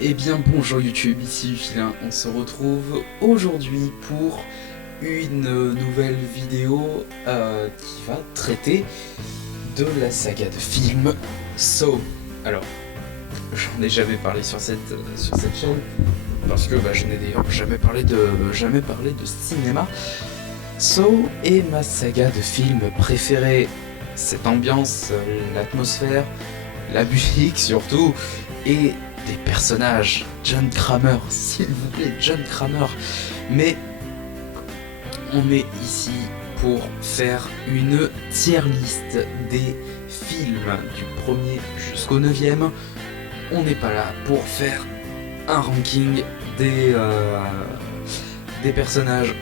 Eh bien bonjour YouTube, ici Filin, on se retrouve aujourd'hui pour une nouvelle vidéo qui va traiter de la saga de films Saw. Alors, j'en ai jamais parlé sur cette chaîne, parce que je n'ai d'ailleurs jamais parlé de cinéma. Saw est ma saga de films préférée. Cette ambiance, l'atmosphère, la musique surtout, et des personnages. John Kramer, s'il vous plaît, John Kramer. Mais on est ici pour faire une tier list des films du premier jusqu'au 9e. On n'est pas là pour faire un ranking des personnages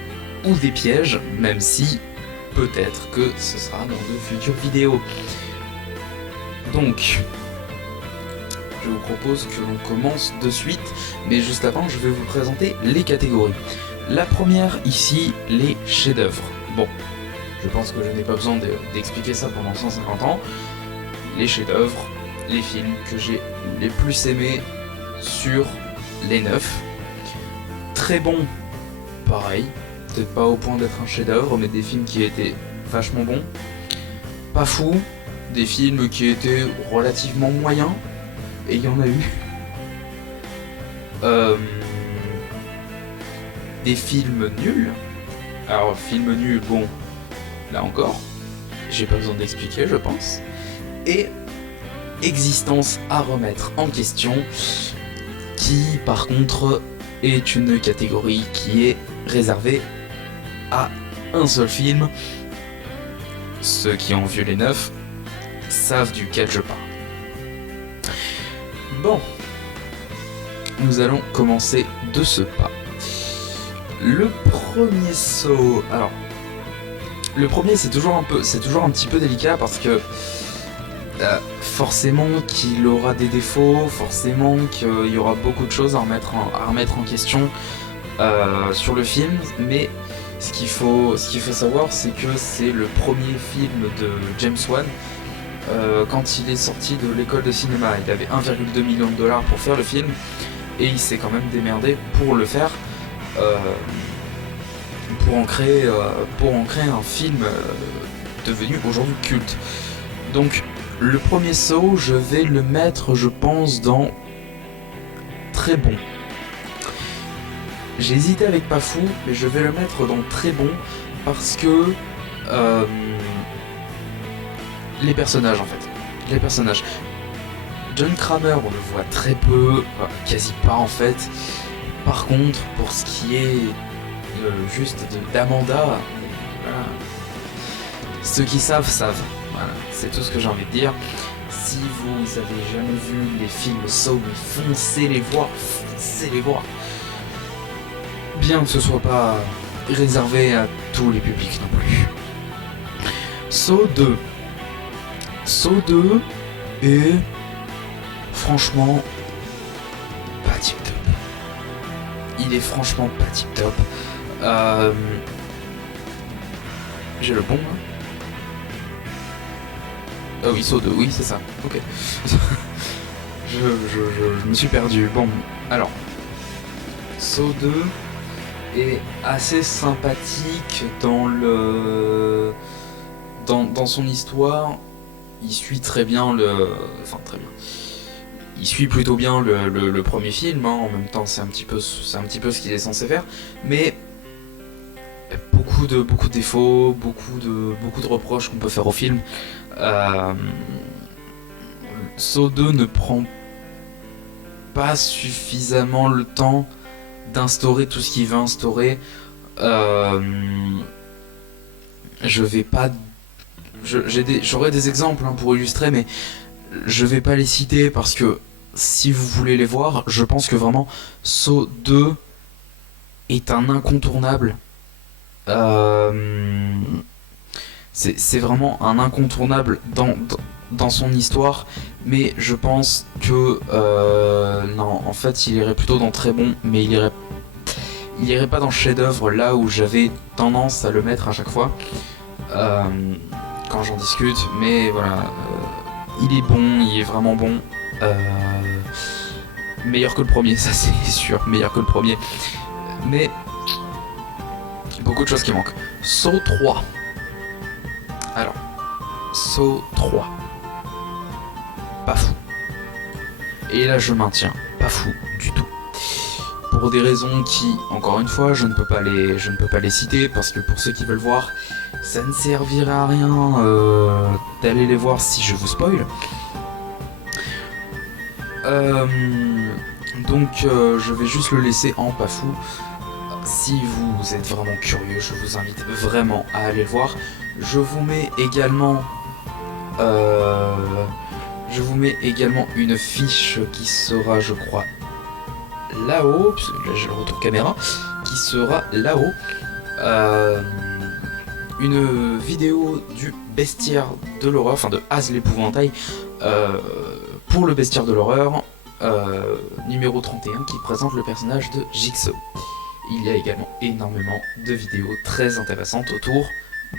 ou des pièges, même si peut-être que ce sera dans de futures vidéos. Donc, je vous propose que l'on commence de suite, mais juste avant, je vais vous présenter les catégories. La première ici, les chefs-d'œuvre. Bon, je pense que je n'ai pas besoin d'expliquer ça pendant 150 ans. Les chefs-d'œuvre, les films que j'ai les plus aimés sur les 9. Très bon, pareil, peut-être pas au point d'être un chef-d'œuvre, mais des films qui étaient vachement bons. Pas fou, des films qui étaient relativement moyens, et il y en a eu. Des films nuls. Alors, film nul, bon, là encore, j'ai pas besoin d'expliquer, je pense. Et existence à remettre en question, qui, par contre, est une catégorie qui est réservée à un seul film. Ceux qui ont vu les 9 savent duquel je parle. Bon, nous allons commencer de ce pas. Le premier Saw. Alors, le premier c'est toujours un petit peu délicat parce que forcément qu'il aura des défauts, forcément qu'il y aura beaucoup de choses à remettre en question sur le film, mais ce qu'il faut savoir, c'est que c'est le premier film de James Wan. Quand il est sorti de l'école de cinéma, il avait 1,2 million de dollars pour faire le film, et il s'est quand même démerdé pour le faire, pour en créer un film devenu aujourd'hui culte. Donc le premier Saw, je vais le mettre, je pense, dans très bon. J'ai hésité avec pas fou, mais je vais le mettre dans très bon parce que les personnages, en fait. Les personnages. John Kramer, on le voit très peu, quasi pas en fait. Par contre, pour ce qui est juste d'Amanda, voilà, ceux qui savent, savent. Voilà, c'est tout ce que j'ai envie de dire. Si vous avez jamais vu les films Saw, mais foncez les voir, Bien que ce soit pas réservé à tous les publics non plus. Saw 2. Saw 2 est franchement pas tip top. Il est franchement pas tip top. J'ai le bon là. Ah oui, Saw 2, oui c'est ça. Ok. je me suis perdu. Bon, alors. Saw 2 est assez sympathique dans son histoire. Il suit très bien il suit plutôt bien le premier film, hein. En même temps c'est un petit peu ce qu'il est censé faire, mais beaucoup de défauts, beaucoup de reproches qu'on peut faire au film. Saw 2 ne prend pas suffisamment le temps d'instaurer tout ce qu'il veut instaurer. J'aurais des exemples pour illustrer, mais je vais pas les citer parce que si vous voulez les voir, je pense que vraiment Saw 2 est un incontournable. C'est vraiment un incontournable dans son histoire, mais je pense que non, en fait il irait plutôt dans très bon, mais il irait pas dans chef-d'œuvre, là où j'avais tendance à le mettre à chaque fois quand j'en discute, mais voilà, il est bon, il est vraiment bon, Meilleur que le premier, ça c'est sûr, meilleur que le premier. Mais beaucoup de choses qui manquent. Saw 3. Alors, Saw 3. Pas fou. Et là je maintiens, pas fou du tout. Pour des raisons qui, encore une fois, je ne peux pas les citer, parce que pour ceux qui veulent voir, ça ne servirait à rien d'aller les voir si je vous spoil. Donc je vais juste le laisser en pas fou. Si vous êtes vraiment curieux, je vous invite vraiment à aller le voir. Je vous mets également une fiche qui sera, je crois, là-haut, puisque là j'ai le retour caméra, qui sera là-haut. Une vidéo du bestiaire de l'horreur, enfin de Az l'épouvantail, pour le bestiaire de l'horreur, numéro 31, qui présente le personnage de Jigsaw. Il y a également énormément de vidéos très intéressantes autour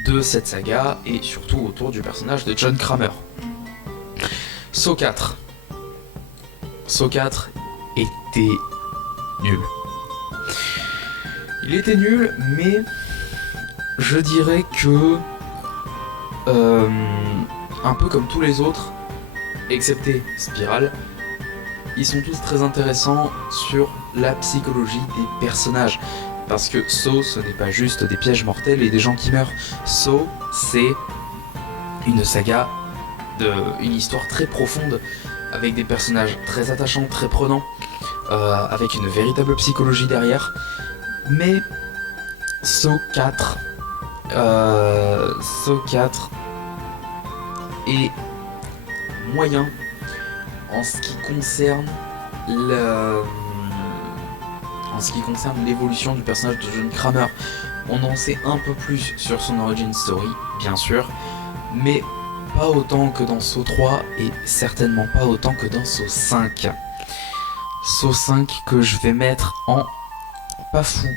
de cette saga, et surtout autour du personnage de John Kramer. Saw 4. Saw 4 était nul. Il était nul, mais je dirais que un peu comme tous les autres, excepté Spiral, ils sont tous très intéressants sur la psychologie des personnages. Parce que Saw, ce n'est pas juste des pièges mortels et des gens qui meurent. Saw, c'est une saga, une histoire très profonde, avec des personnages très attachants, très prenants, avec une véritable psychologie derrière. Mais Saw 4 est moyen en ce qui concerne l'évolution du personnage de John Kramer. On en sait un peu plus sur son origin story, bien sûr, mais pas autant que dans Saw 3 et certainement pas autant que dans Saw 5. Saw 5 que je vais mettre en pas fou.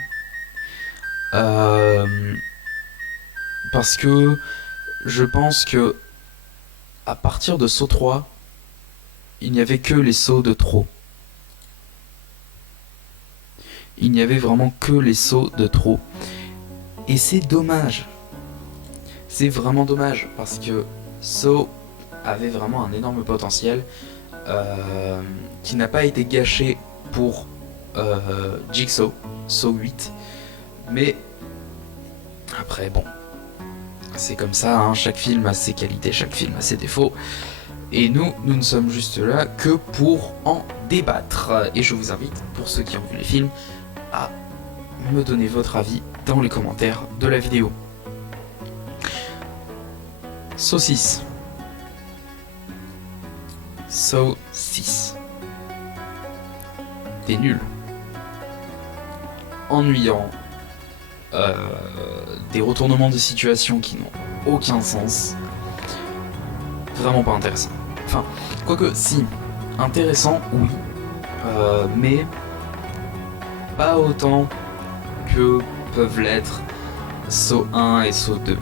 Parce que je pense que à partir de Saw 3, il n'y avait que les sauts de trop. Il n'y avait vraiment que les sauts de trop. Et c'est dommage. C'est vraiment dommage parce que Saw avait vraiment un énorme potentiel qui n'a pas été gâché pour Jigsaw, Saw 8. Mais après, bon, c'est comme ça, hein, chaque film a ses qualités, chaque film a ses défauts. Et nous ne sommes juste là que pour en débattre. Et je vous invite, pour ceux qui ont vu les films, à me donner votre avis dans les commentaires de la vidéo. Saw 6. Saw 6. T'es nul. Ennuyant. Des retournements de situation qui n'ont aucun sens. Vraiment pas intéressant. Enfin, quoique, si, intéressant, oui, mais pas autant que peuvent l'être Saw 1 et Saw 2.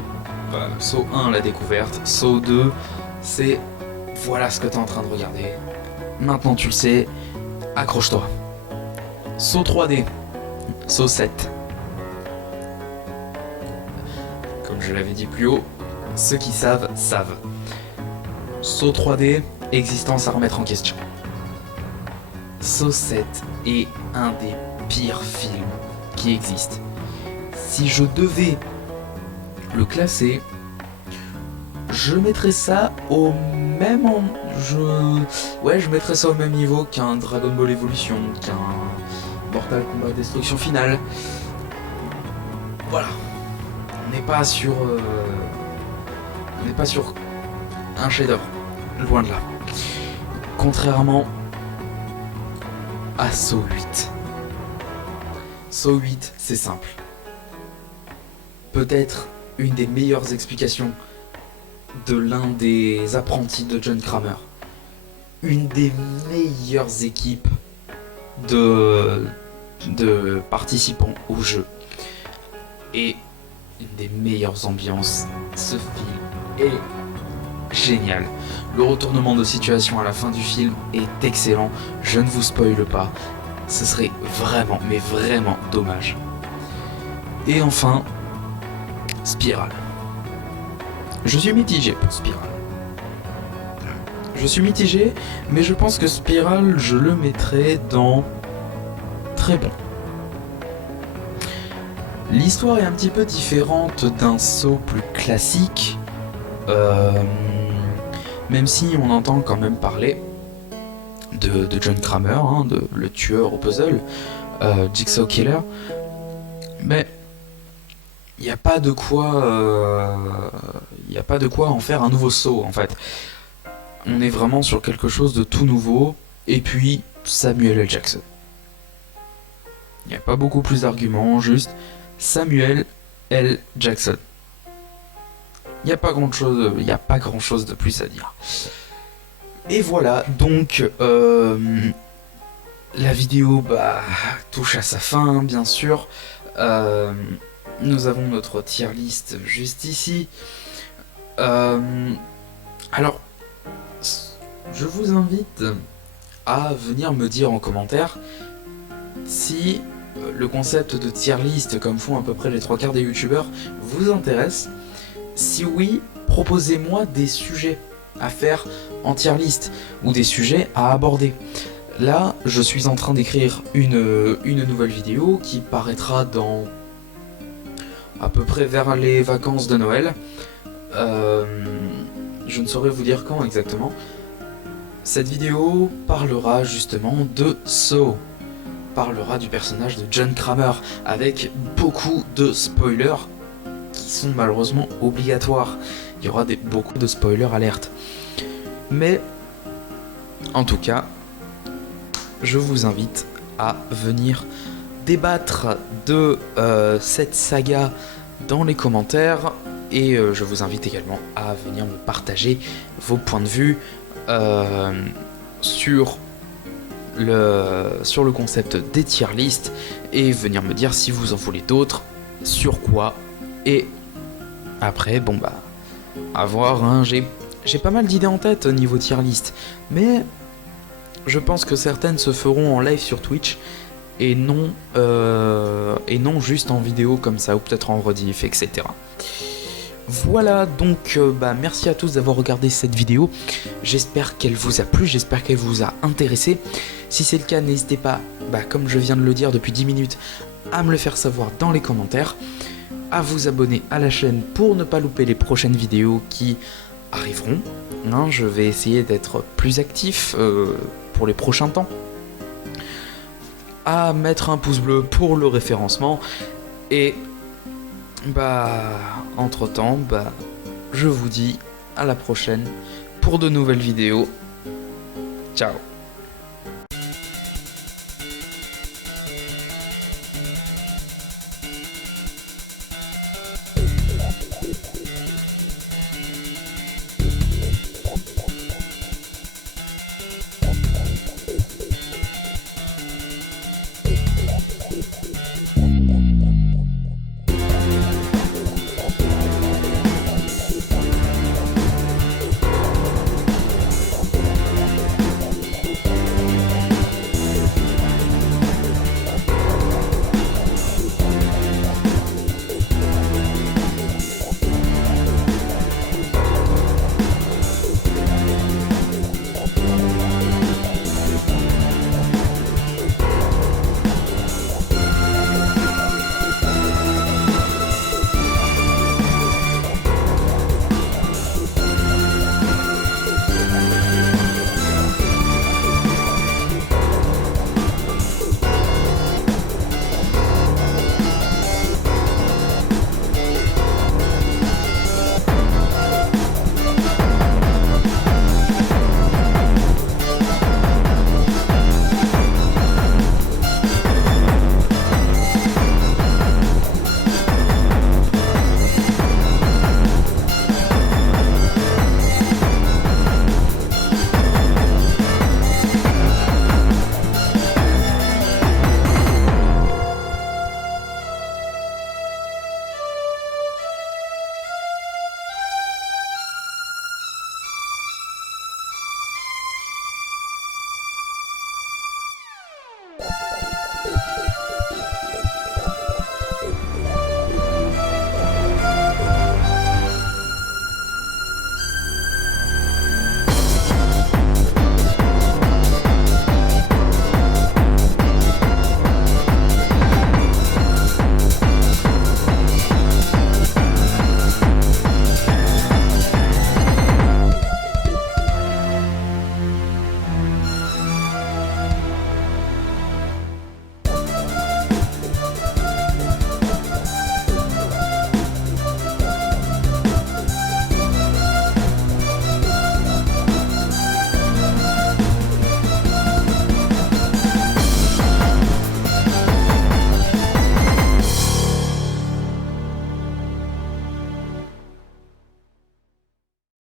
Saw 1, la découverte, Saw 2, c'est voilà ce que t'es en train de regarder. Maintenant tu le sais, accroche-toi. Saw 3D, Saw 7. Comme je l'avais dit plus haut, ceux qui savent, savent. Saw 3D, existence à remettre en question. Saw 7 est un des pires films qui existent. Si je devais le classer, je mettrais ça au même je mettrais ça au même niveau qu'un Dragon Ball Evolution, qu'un Mortal Kombat Destruction Finale. Voilà. On n'est pas sur un chef-d'œuvre, loin de là. Contrairement à Saw 8. Saw 8, c'est simple. Peut-être une des meilleures explications de l'un des apprentis de John Kramer. Une des meilleures équipes de participants au jeu. Et une des meilleures ambiances. Ce film est génial. Le retournement de situation à la fin du film est excellent, je ne vous spoile pas, ce serait vraiment, mais vraiment dommage. Et enfin, Spiral. Je suis mitigé pour Spiral. Je suis mitigé, mais je pense que Spiral, je le mettrais dans très bon. L'histoire est un petit peu différente d'un Saw plus classique, même si on entend quand même parler de John Kramer, hein, de le tueur au puzzle, Jigsaw Killer, mais il n'y a pas de quoi en faire un nouveau Saw en fait. On est vraiment sur quelque chose de tout nouveau, et puis Samuel L. Jackson. Il n'y a pas beaucoup plus d'arguments, juste Samuel L. Jackson. Il n'y a pas grand chose de plus à dire. Et voilà, donc la vidéo touche à sa fin, bien sûr. Nous avons notre tier list juste ici. Alors, je vous invite à venir me dire en commentaire si le concept de tier list, comme font à peu près les 3/4 des youtubeurs, vous intéresse. Si oui, proposez-moi des sujets à faire en tier list ou des sujets à aborder. Là, je suis en train d'écrire une nouvelle vidéo qui paraîtra dans à peu près vers les vacances de Noël. Je ne saurais vous dire quand exactement. Cette vidéo parlera justement de Saw, parlera du personnage de John Kramer, avec beaucoup de spoilers qui sont malheureusement obligatoires. Il y aura beaucoup de spoilers alerte. Mais, en tout cas, je vous invite à venir débattre de cette saga dans les commentaires, et je vous invite également à venir me partager vos points de vue sur le concept des tier list, et venir me dire si vous en voulez d'autres, sur quoi. Et après, à voir, hein, j'ai pas mal d'idées en tête au niveau tier list, mais je pense que certaines se feront en live sur Twitch et non juste en vidéo comme ça, ou peut-être en rediff, etc. Voilà, donc merci à tous d'avoir regardé cette vidéo. J'espère qu'elle vous a plu, j'espère qu'elle vous a intéressé. Si c'est le cas, n'hésitez pas, comme je viens de le dire depuis 10 minutes, à me le faire savoir dans les commentaires, à vous abonner à la chaîne pour ne pas louper les prochaines vidéos qui arriveront. Hein, je vais essayer d'être plus actif pour les prochains temps. À mettre un pouce bleu pour le référencement, et entre temps, je vous dis à la prochaine pour de nouvelles vidéos. Ciao.